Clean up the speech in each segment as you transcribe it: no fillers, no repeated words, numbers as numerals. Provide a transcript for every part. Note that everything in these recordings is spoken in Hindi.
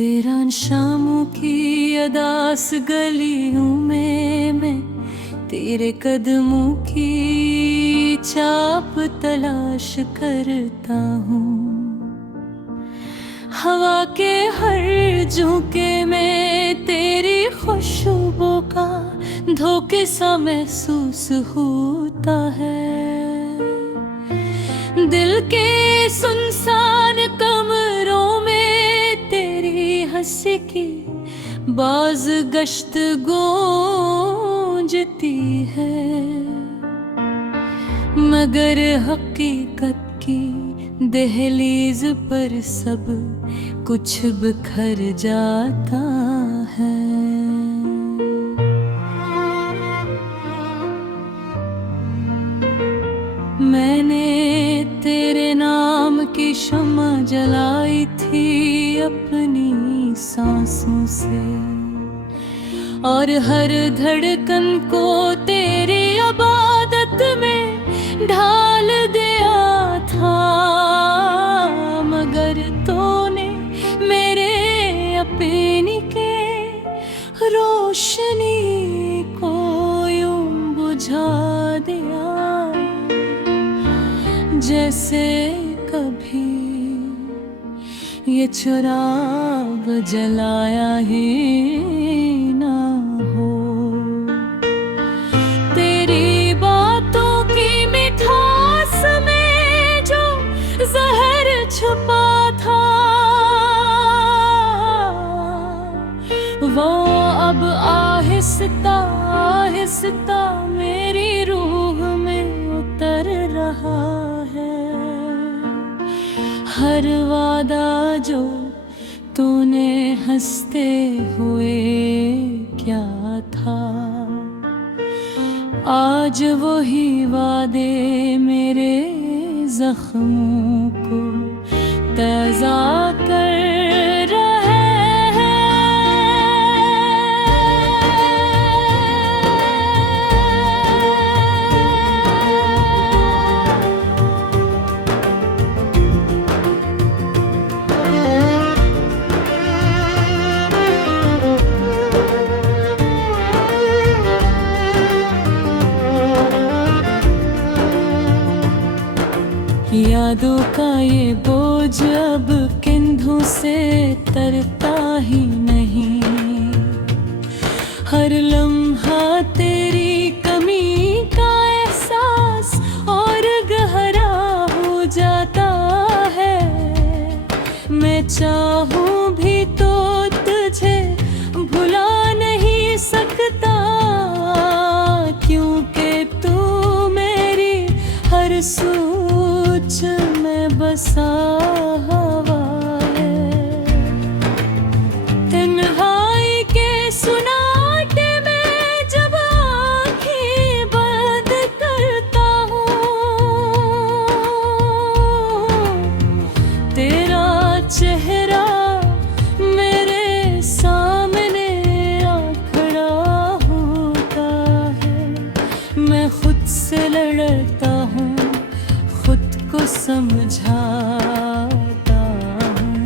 वीरान शामों की अदास गलियों में मैं तेरे कदमों की छाप तलाश करता हूँ। हवा के हर झोंके में तेरी खुशबू का धोखे सा महसूस होता है। दिल के सुनसान कमरों में तेरी हंसी की बाज गश्त गूंजती है, मगर हकीकत की दहलीज पर सब कुछ बिखर जाता है। मैंने तेरे नाम की शम्मा जलाई थी अपनी सांसों से, और हर धड़कन को तेरी इबादत में ढाल दिया था, मगर तूने मेरे अपने के रोशनी को यूं बुझा दिया, जैसे कभी ये चिराग जलाया ही ना हो। तेरी बातों की मिठास में जो जहर छुपा था, वो अब आहिस्ता आहिस्ता मेरी रूह में उतर रहा है। हर वादा जो तूने हंसते हुए क्या था, आज वही वादे मेरे जख्मों को ताज़ा कर रहे हैं। यादों का ये बोझ अब कंधों से तरता ही नहीं, हर लम्हा तेरी कमी का एहसास और गहरा हो जाता है। मैं चाहूं भी तो तुझे भुला नहीं सकता, क्योंकि तू मेरी हर सोच में बसा हवा है। तन्हाई के सुनाटे में जब आँखें बंद करता हूँ, तेरा चेहरा मेरे सामने आ खड़ा होता है। मैं खुद से लड़ता हूँ, खुद को समझाता हूँ,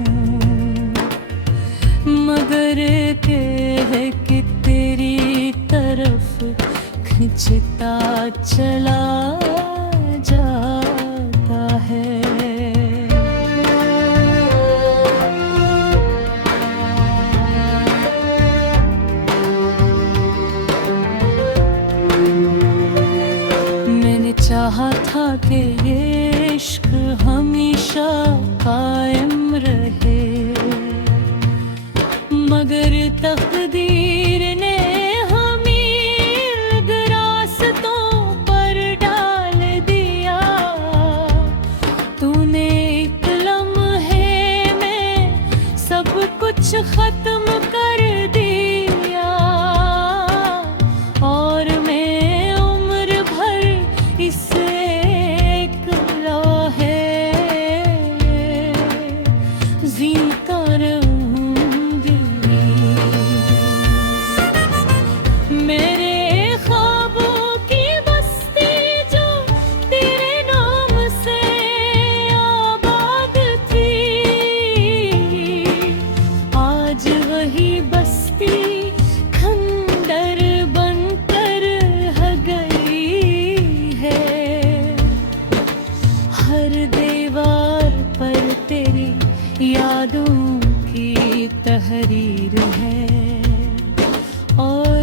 मगर कह कि तेरी तरफ खिंचता चला जाता है। मैंने चाहा था कि ये इश्क हमेशा कायम रहे, मगर तकदीर ने हमें रास्तों पर डाल दिया। तूने एक लम्हे में सब कुछ खत्म कर दिया, और मैं उम्र भर इस एक लम्हे जीता रहूंगी।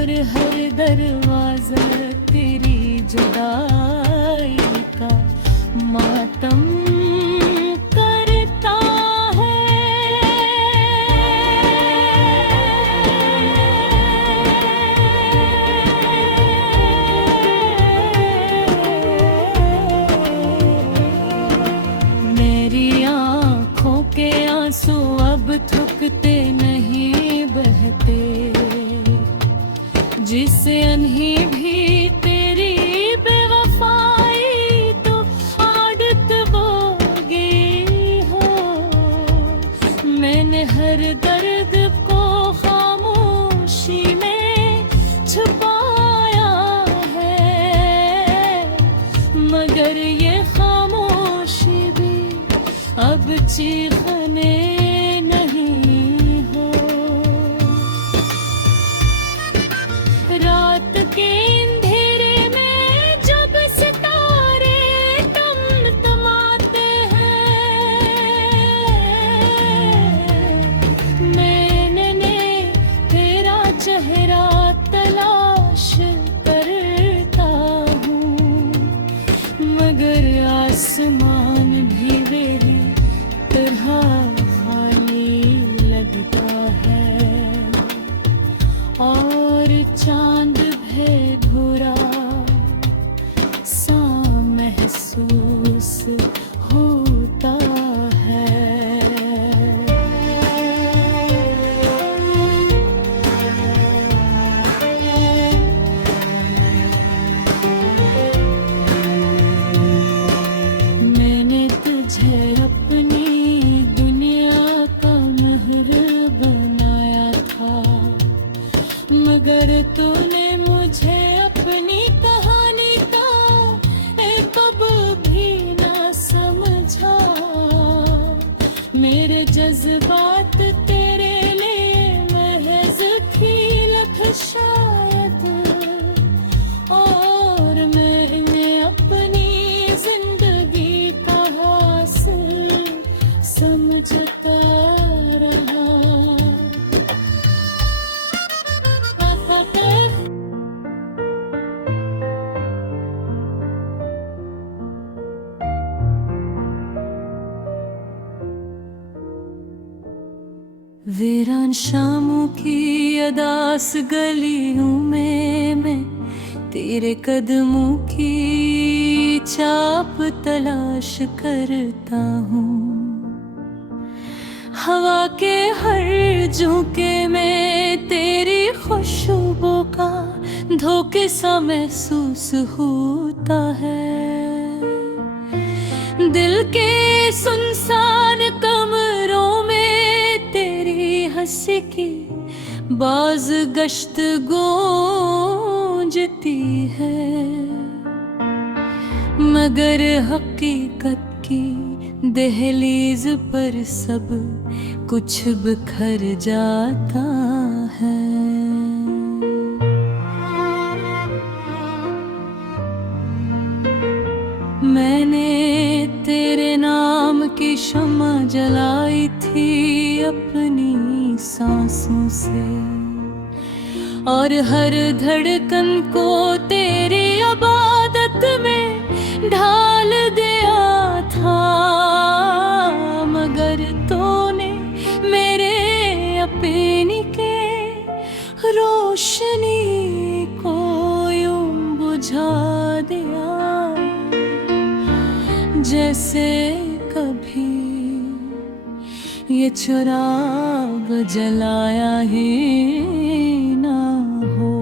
और हर दरवाजा तेरी जुदाई का मातम करता के आंसू अब थुकते नहीं बहते, जिससे अनही भी तेरी बेवफाई तो आदत बोगी हो। मैंने हर दर्द को खामोशी में छुपाया है, मगर ये खामोशी भी अब चीखने नहीं हो। रात के अंधेरे में जब सितारे टमटमाते हैं, मैंने तेरा चेहरा तलाश करता हूँ, मगर आसमान भी मेरी तरह खाली लगता है, और चांद भूरा सा महसूस होता है। मैंने तुझे अपनी दुनिया का महर बनाया था, मगर तूने मुझे अपनी कहानी का कब भी ना समझा। मेरे जज्बात तेरे लिए महज खिलत शायद, और मैं अपनी जिंदगी का हासिल समझता रहा। वीरान शामों की अदास गलियों में मैं तेरे कदमों की चाप तलाश करता हूँ। हवा के हर झोंके में तेरी खुशबू का धोखे सा महसूस होता है। दिल के सुनसान कमरों में तेरी हंसी की बाज गश्त गूंजती है, मगर हकीकत की दहलीज पर सब कुछ बिखर जाता है। मैंने तेरे नाम की शम्मा जलाई थी अपनी सांसों से, और हर धड़कन को तेरी इबादत में ढाल दिया था, मगर तूने मेरे अपने के रोशनी को यूं बुझा दिया, जैसे कभी ये चिराग जलाया ही ना हो।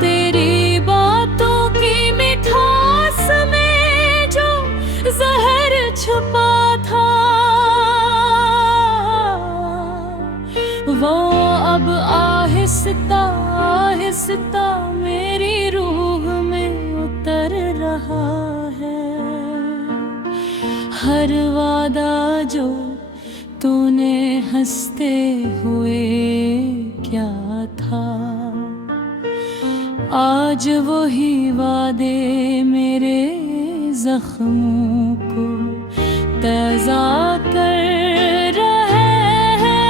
तेरी बातों की मिठास में जो जहर छुपा था, वो अब आहिस्ता आहिस्ता मेरी रूह में उतर रहा है। हर वादा जो तूने हंसते हुए क्या था, आज वही वादे मेरे जख्मों को ताज़ा कर रहे हैं।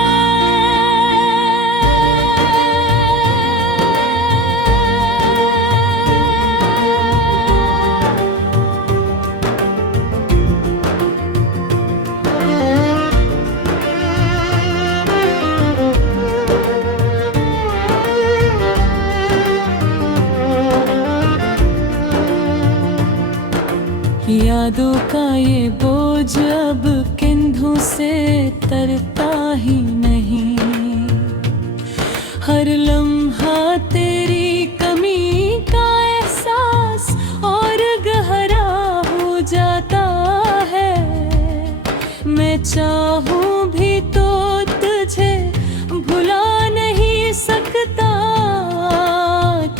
यादों का ये बोझ अब कंधों से तरता ही नहीं। हर लम्हा तेरी कमी का एहसास और गहरा हो जाता है। मैं चाहूं भी तो तुझे भुला नहीं सकता,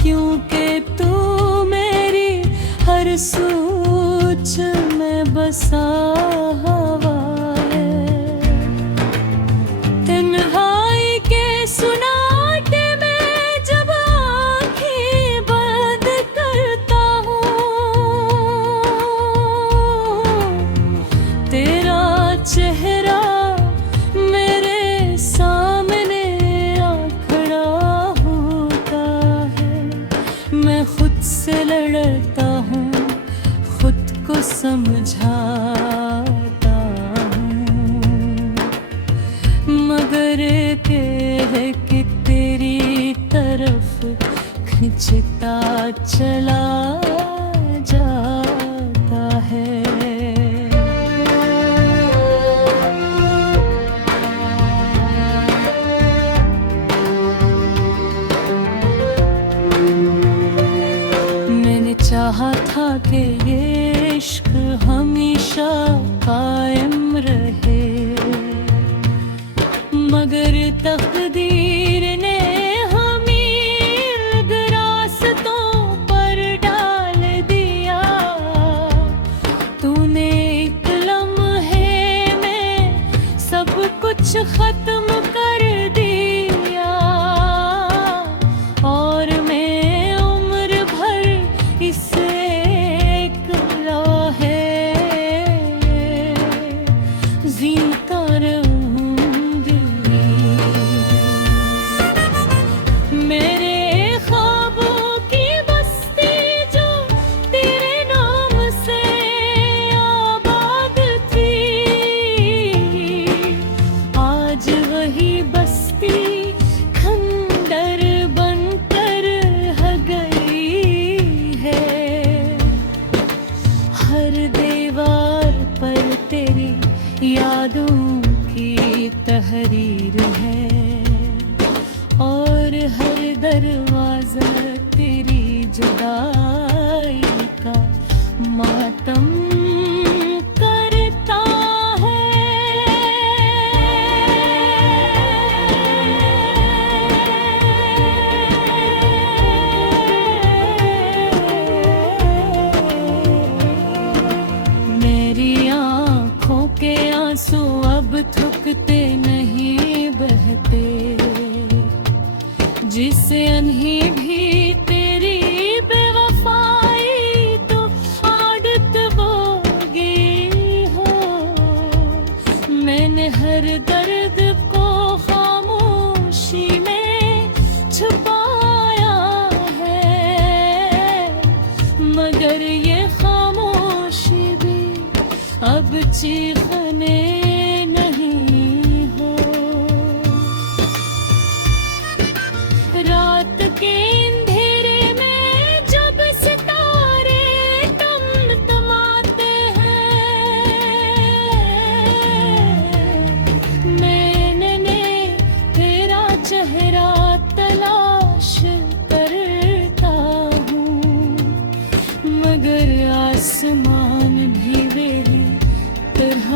क्योंकि तू मेरी हर सोच में बसा हुआ है। तन्हाई के सुनाटे में जब आँखें बंद करता हूँ, तेरा चेहरा मेरे सामने आ खड़ा होता है। मैं खुद से लड़ता हूँ, खुद को समझाता हूँ, मगर है कि तेरी तरफ खिंचता चला जाता है। मैंने चाहा था कि ये इश्क हमेशा कायम रहे, मगर तकदीर ने हमें रास्तों पर डाल दिया। तूने एक लम्हे में सब कुछ खत्म कर दिया, और मैं उम्र भर इस एक राहे जीता रहूंगी। मेरे ख्वाबों की बस्ती जो तेरे नाम से आबाद थी, आज वही बस्ती खंडर बनकर रह गई है। हर दीवार पर तेरी यादों की तहरीर है, और हर दरवाजा तेरी जुदाई का मातम करता है। मेरी आँखों के आंसू अब थुकते नहीं बहते, जिससे अनही भी तेरी बेवफाई तो आदत बोगी हो। मैंने हर दर्द को खामोशी में छुपाया है, मगर ये खामोशी भी अब चीखने नहीं हो। रात के अंधेरे में जब सितारे टमटमाते हैं, मैंने तेरा चेहरा तलाश करता हूँ, मगर आसमान भी मेरी तरह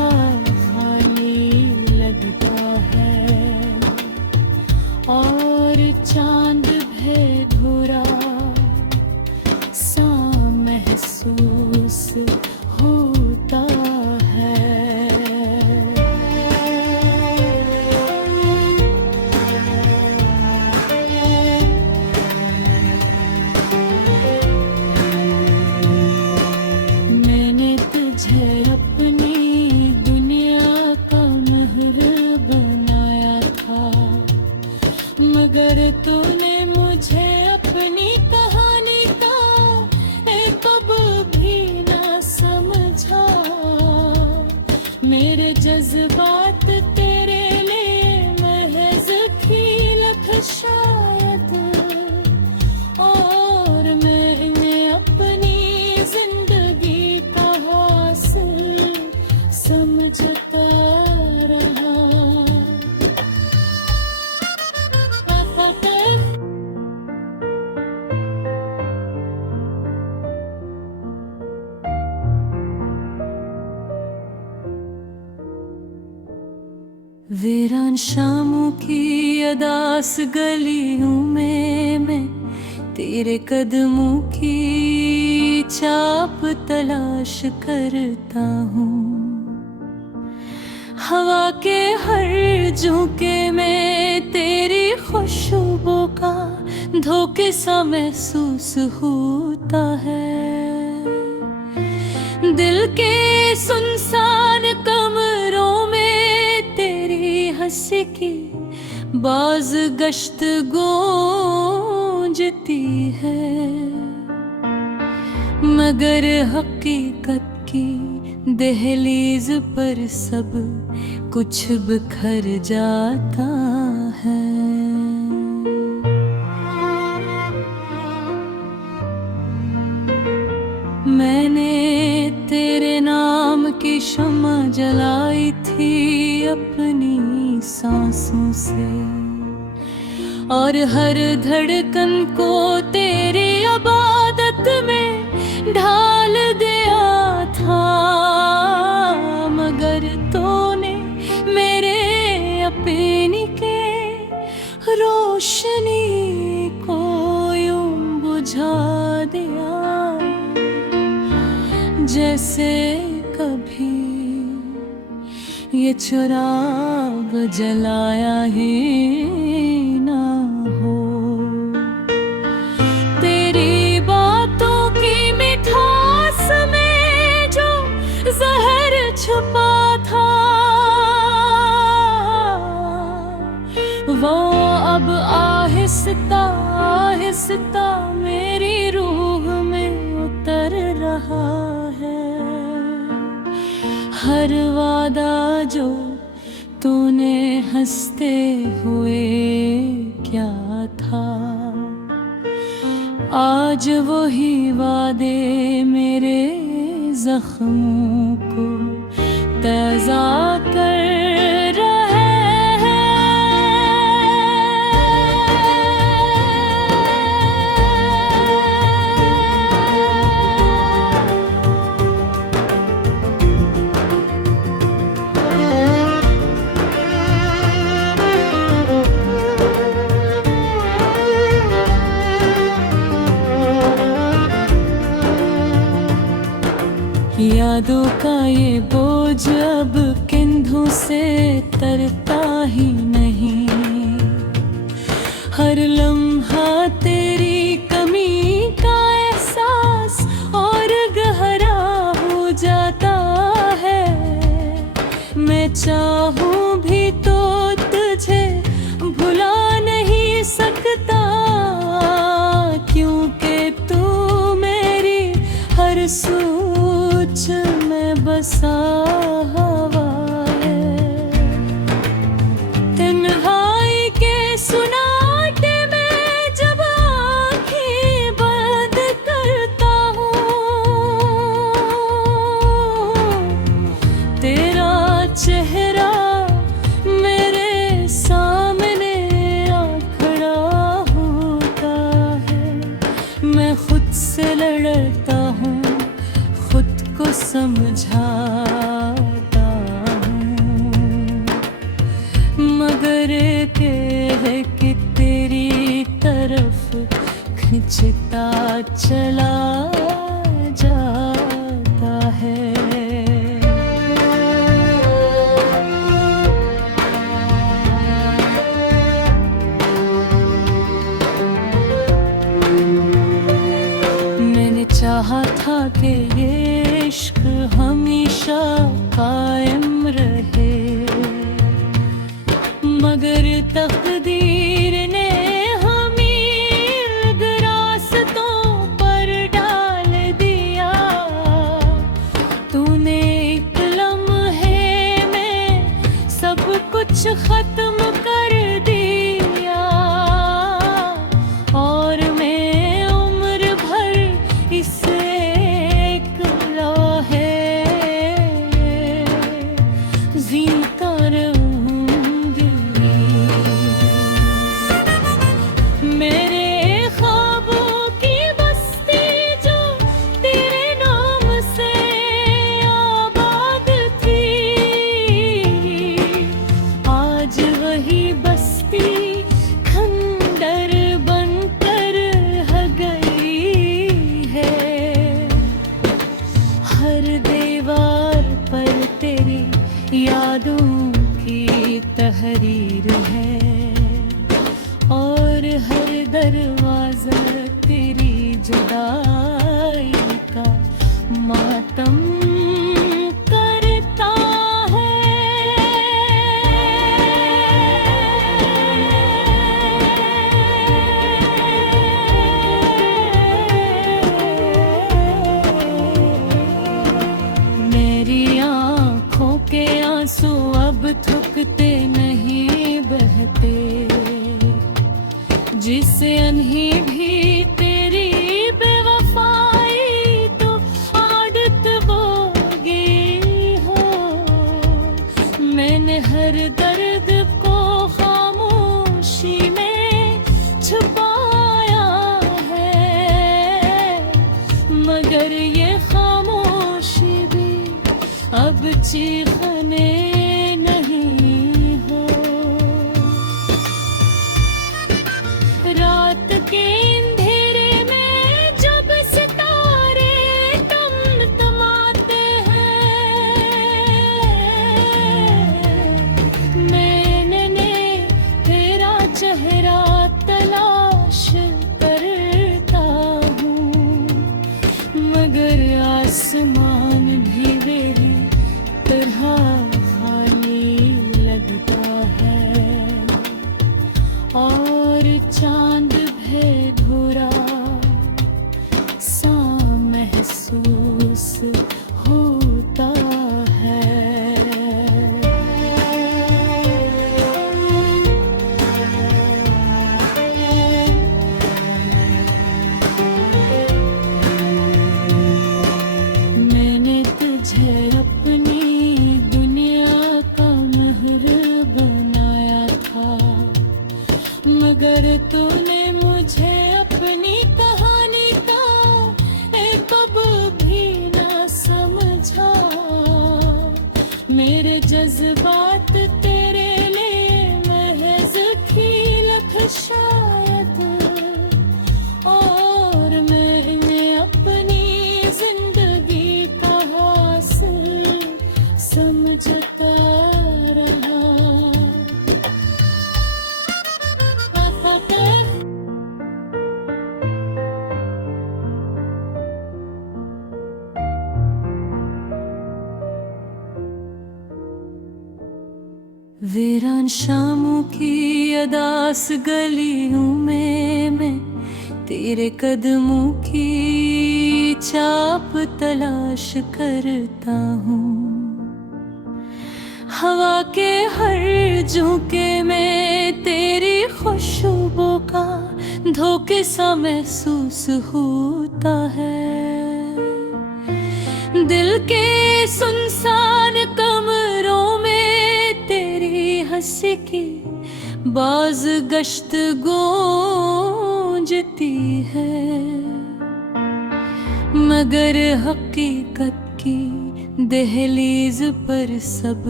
वीरान शामों की अदास गलियों में मैं तेरे कदमों की छाप तलाश करता हूँ। हवा के हर झोंके में तेरी खुशबू का धोखे सा महसूस होता है। दिल के सुनसान कमरों में तेरी हंसी की बाज गश्त गूंजती है, मगर हकीकत की दहलीज पर सब कुछ बिखर जाता है। मैंने तेरे नाम की शम्मा जलाई थी अपनी सांसों से, और हर धड़कन को तेरी इबादत में ढाल दिया था, मगर तूने मेरे अपने के रोशनी को यूं बुझा दिया, जैसे कभी ये चिराग जलाया ही ना हो। तेरी बातों की मिठास में जो जहर छुपा था, वो अब आहिस्ता आहिस्ता मेरी रूह में उतर रहा है। हर वादा जो तूने हंसते हुए क्या था, आज वही वादे मेरे जख्मों को ताज़ा कर रहे हैं। यादों का ये बोझ अब कंधों से तरता ही नहीं, हर लम्हा तेरी कमी का एहसास और गहरा हो जाता है। मैं चाहूं भी तो तुझे भुला नहीं सकता, क्योंकि तू मेरी हर सोच में बसा हवा है। तन्हाई के सुनाटे में जब आँखें बंद करता हूँ, तेरा चेहरा मेरे सामने आ खड़ा होता है। मैं खुद से लड़ता हूँ, खुद को समझाता हूँ, मगर कह कि तेरी तरफ खिंचता चला जाता है। मैंने चाहा था कि ये इश्क हमेशा कायम रहे, मगर तकदीर ने हमें रास्तों पर डाल दरवाजा तेरी जुदाई का मातम करता मेरी आँखों के आंसू अब थुकते नहीं बहते, जिससे अनही भी तेरी बेवफाई तो आदत बोगी हो। मैंने हर दर्द को खामोशी में छुपाया है, मगर ये खामोशी भी अब चीखने नहीं हो। रात के अंधेरे में जब सितारे टमटमाते हैं, मैंने तेरा चेहरा तलाश करता हूँ, मगर आसमान भी मेरी तरह खाली लगता है और चांद भेदुरा सा महसूस होता है। मैंने तुझे अपनी दुनिया का महर बनाया था, मगर तूने मुझे अपनी कहानी का एक कब भी ना समझा। मेरे जज्बात तेरे लिए महज खेल शायद, और मैंने अपनी जिंदगी का हासिल समझता रहा। वीरान शामों की अदास गलियों में मैं तेरे कदमों की चाप तलाश करता हूँ। हवा के हर झोंके में तेरी खुशबू का धोखे सा महसूस होता है। दिल के सुनसान कमरों में तेरी हंसी की बाज गश्त गूंजती है, मगर हकीकत की दहलीज पर सब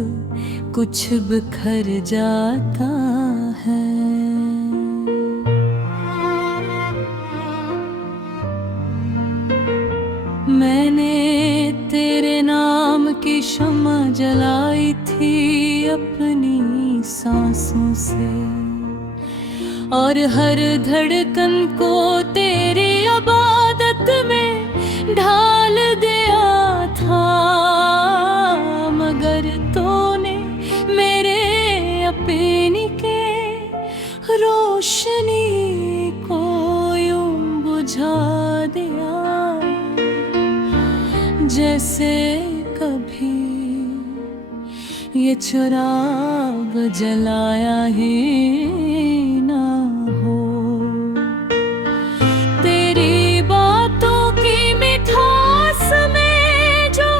कुछ बिखर जाता है। मैंने तेरे नाम की शम्मा जलाई थी अपनी सांसों से, और हर धड़कन को तेरी इबादत में ढाल दिया था, मगर तूने मेरे अपनी के रोशनी को यूं बुझा दिया, जैसे कभी ये चिराग जलाया ही ना हो। तेरी बातों की मिठास में जो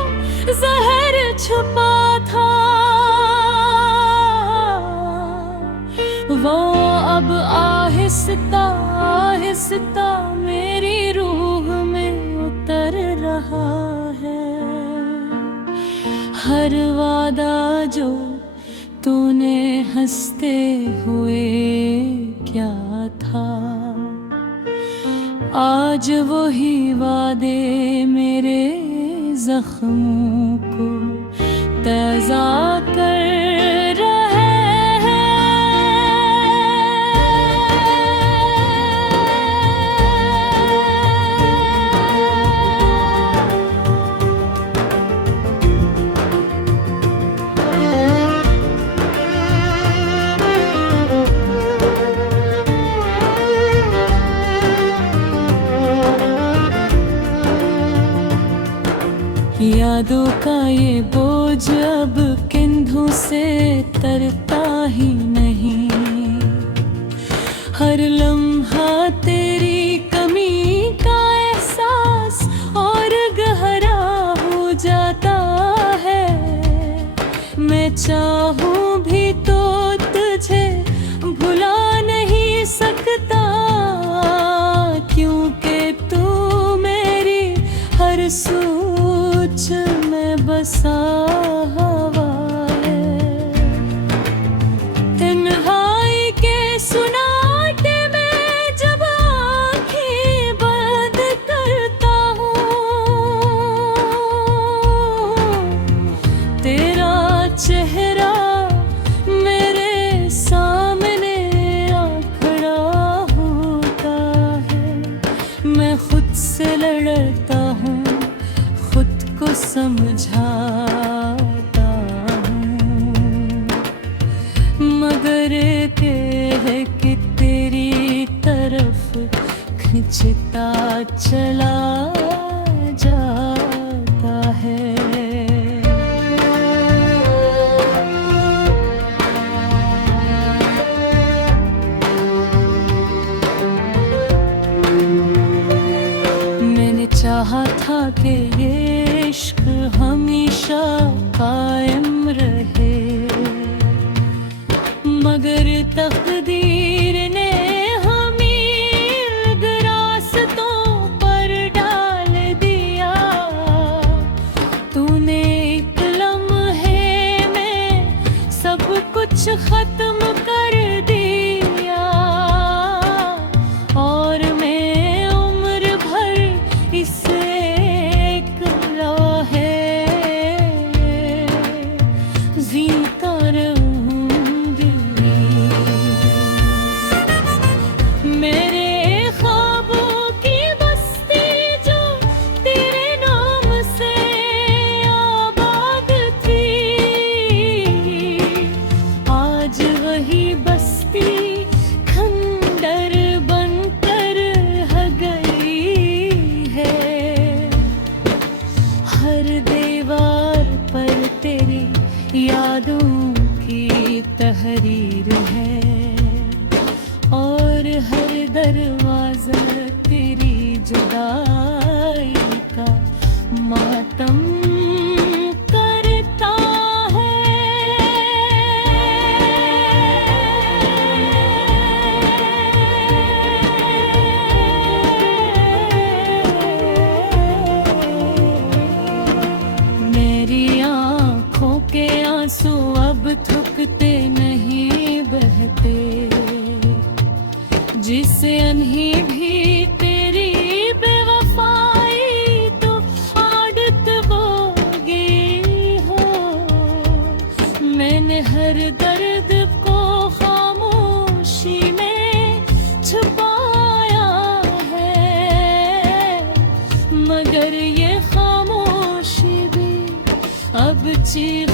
जहर छुपा था, वो अब आहिस्ता आहिस्ता मेरी रूह में उतर रहा है। हर वादा जो तूने हंसते हुए क्या था, आज वही वादे मेरे जख्मों को ताज़ा कर रहे हैं। यादों का ये बोझ अब कंधों से तरता ही नहीं। हर लम्हा तेरी कमी का एहसास और गहरा हो जाता है। मैं चाहूं भी तो तुझे भुला नहीं सकता, क्योंकि तू मेरी हर सोच में बसा हुआ है। तन्हाई के सुनाटे में जब आँखें बंद करता हूँ, तेरा चेहरा मेरे सामने आ खड़ा होता है। मैं खुद से लड़ता हूँ, खुद को समझाता हूँ, मगर कह कि तेरी तरफ खिंचता चला जाता है। मैंने चाहा था कि ये इश्क हमेशा कायम रहे, मगर तकदीर ने हमें रास्तों पर डाल दिया। तूने एक लम्हे में सब कुछ खत्म कर दिया, और मैं उम्र भर इस एक लम्हे जीता रहूंगी। मेरे ख्वाबों की बस्ती जो तेरे नाम से आबाद थी, आज वही बस्ती खंडर बनकर रह गई है। हर दीवार पर तेरी यादों की तहरीर है, और हर दरवाजा तेरी जुदाई का मातम करता है। मेरी आँखों के आंसू अब थुकते नहीं बहते, जिससे अनही भी तेरी बेवफाई तो आदत बोगी हो। मैंने हर दर्द को खामोशी में छुपाया है, मगर ये खामोशी भी अब चीख